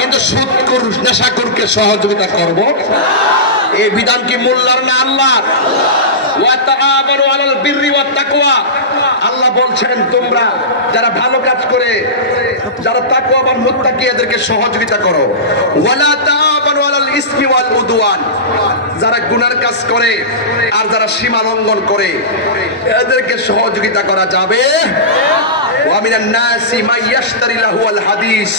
কিন্তু সুদখোর নেশাখোরকে সহযোগিতা করব। এই বিধান কি মোল্লার না আল্লাহর? ওয়া তাআবানু আলাল বিররি ওয়াত তাকওয়া। আল্লাহ বলছেন তোমরা যারা ভালো কাজ করে, যারা তাকওয়াবান মুত্তাকি, এদেরকে সহযোগিতা করো। ওয়ালা তাআবানু আলাল ইসমি ওয়াল উদওয়ান। যারা গুনার কাজ করে আর যারা সীমা লঙ্ঘন করে এদেরকে সহযোগিতা করা যাবে। ওয়া মিনান নাসি মান ইয়াশতারি লাহু আল হাদিস।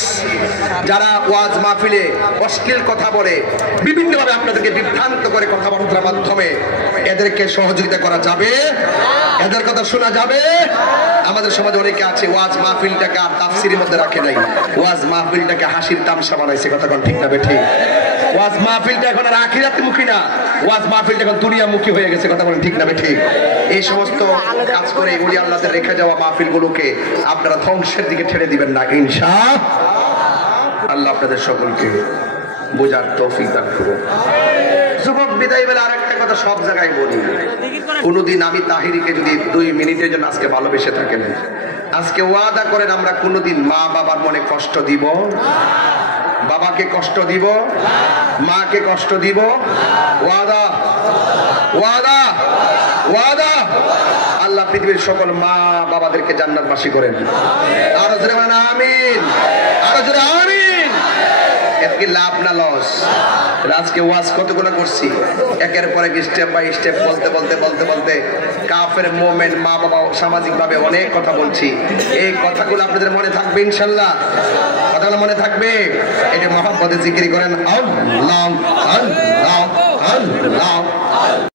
যারা ওয়াজ মাহফিলে অশ্লীল কথা বলে, বিভিন্নভাবে আপনাদেরকে বিভ্রান্ত করে কথাবার্তার মাধ্যমে, এদেরকে সহযোগিতা করা যাবে, এদের কথা শোনা যাবে। আমাদের সমাজে অনেকে আছে ওয়াজ মাহফিলটাকে আর তাফসীরের মধ্যে রাখে নাই, ওয়াজ মাহফিলটাকে হাসির তামসা বানাইছে। কথা কোন ঠিক না বেঠিক? ওয়াজ মাহফিলটা এখন আর আখিরাতমুখী না, ওয়াজ মাহফিলটা এখন দুনিয়ামুখী হয়ে গেছে। কথা বলেন ঠিক না বেঠিক? এই সমস্ত কাজ করে ওলি আল্লাহদের রেখে যাওয়া মাহফিলগুলোকে আপনারা ধ্বংসের দিকে ঠেলে দিবেন না ইনশাআল্লাহ। আপনাদের সকলকে বোঝার তৌফিক দান করুন। যুবক বিদায় বেলা আরেকটা কথা সব জায়গায় বলি, কোনোদিন আমি তাহিরিকে যদি 2 মিনিটের জন্য আজকে ভালোবেসে থাকেন, আজকে ওয়াদা করেন আমরা কোনোদিন মা বাবার মনে কষ্ট দিব, বাবাকে কষ্ট দিব, মাকে কষ্ট দিব। ওয়াদা, ওয়াদা, ওয়াদা। আল্লাহ পৃথিবীর সকল মা বাবাদেরকে জান্নাতবাসী করেন। আরো জোরে বলেন আমিন, আরো জোরে আমিন। এর কি লাভ না লস? আজকে ওয়াজ কতগুলো করছি, একের পর এক স্টেপ বাই স্টেপ বলতে বলতে বলতে বলতে কাফের মোমেন মা বাবা সামাজিক ভাবে অনেক কথা বলছি। এই কথাগুলো আপনাদের মনে থাকবে ইনশাআল্লাহ? কথাগুলো মনে থাকবে? এটা মহব্বতে জিকির করেন আল্লাহ আল্লাহ আল্লাহ।